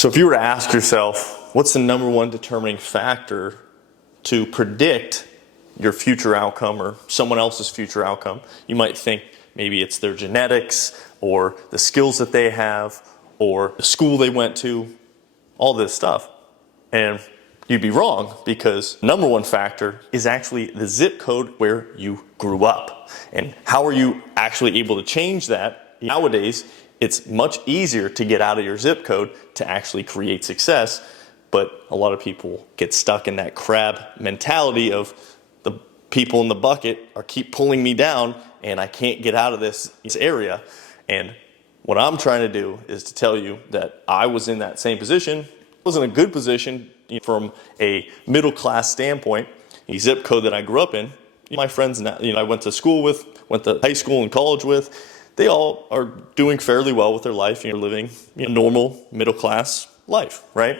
So if you were to ask yourself, what's the number one determining factor to predict your future outcome or someone else's future outcome, you might think maybe it's their genetics or the skills that they have or the school they went to, all this stuff. And you'd be wrong, because number one factor is actually the zip code where you grew up. And how are you actually able to change that? Nowadays, it's much easier to get out of your zip code to actually create success, but a lot of people get stuck in that crab mentality of the people in the bucket are keep pulling me down and I can't get out of this area. And what I'm trying to do is to tell you that I was in that same position. I was in a good position from a middle class standpoint, a zip code that I grew up in. My friends now, I went to school with, went to high school and college with, they all are doing fairly well with their life, living a normal middle class life, right?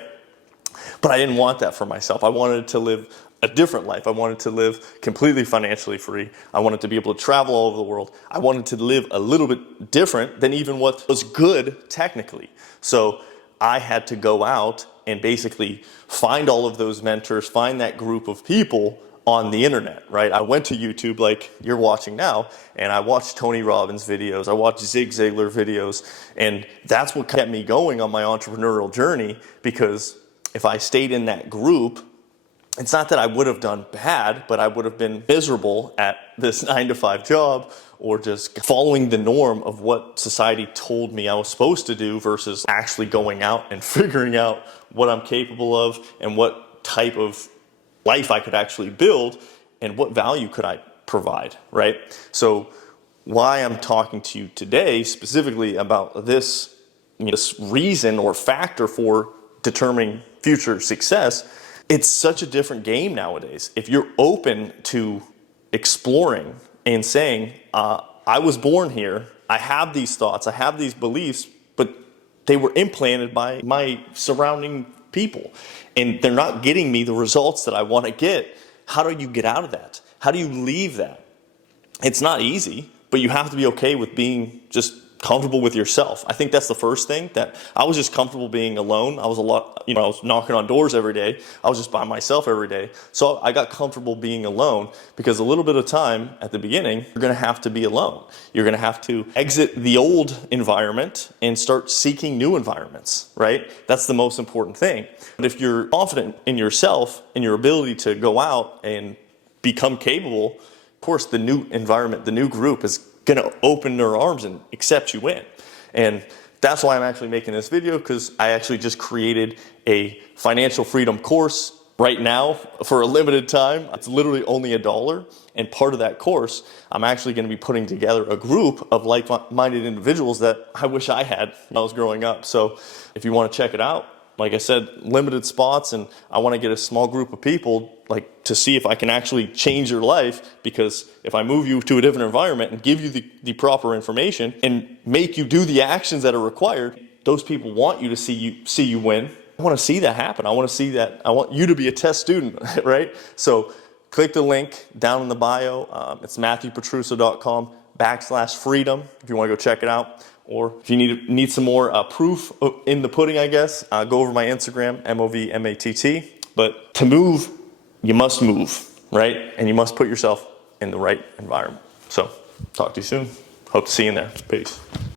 But I didn't want that for myself. I wanted to live a different life. I wanted to live completely financially free. I wanted to be able to travel all over the world. I wanted to live a little bit different than even what was good technically. So I had to go out and basically find all of those mentors, find that group of people on the internet, right? I went to YouTube like you're watching now, and I watched Tony Robbins videos, I watched Zig Ziglar videos, and that's what kept me going on my entrepreneurial journey, because if I stayed in that group, it's not that I would have done bad, but I would have been miserable at this 9-to-5 job, or just following the norm of what society told me I was supposed to do versus actually going out and figuring out what I'm capable of and what type of life I could actually build and what value could I provide, right? So why I'm talking to you today specifically about this, this reason or factor for determining future success, it's such a different game nowadays. If you're open to exploring and saying, I was born here, I have these thoughts, I have these beliefs, but they were implanted by my surrounding people, and they're not getting me the results that I want to get. How do you get out of that? How do you leave that? It's not easy, but you have to be okay with being just comfortable with yourself. I think that's the first thing, that I was just comfortable being alone. I was I was knocking on doors every day. I was just by myself every day. So I got comfortable being alone, because a little bit of time at the beginning, you're going to have to be alone. You're going to have to exit the old environment and start seeking new environments, right? That's the most important thing. But if you're confident in yourself and your ability to go out and become capable, of course, the new environment, the new group is going to open their arms and accept you in. And that's why I'm actually making this video, because I actually just created a financial freedom course right now for a limited time. It's literally only $1. And part of that course, I'm actually going to be putting together a group of like-minded individuals that I wish I had when I was growing up. So if you want to check it out, like I said, limited spots, and I want to get a small group of people to see if I can actually change your life, because if I move you to a different environment and give you the proper information and make you do the actions that are required, those people want you to see you win. I want to see that happen. I want to see that. I want you to be a test student, right? So click the link down in the bio. It's MatthewPetruso.com/freedom if you want to go check it out. Or if you need some more proof in the pudding, I guess, go over my Instagram, MOVMATT. But to move, you must move, right? And you must put yourself in the right environment. So talk to you soon. Hope to see you in there. Peace.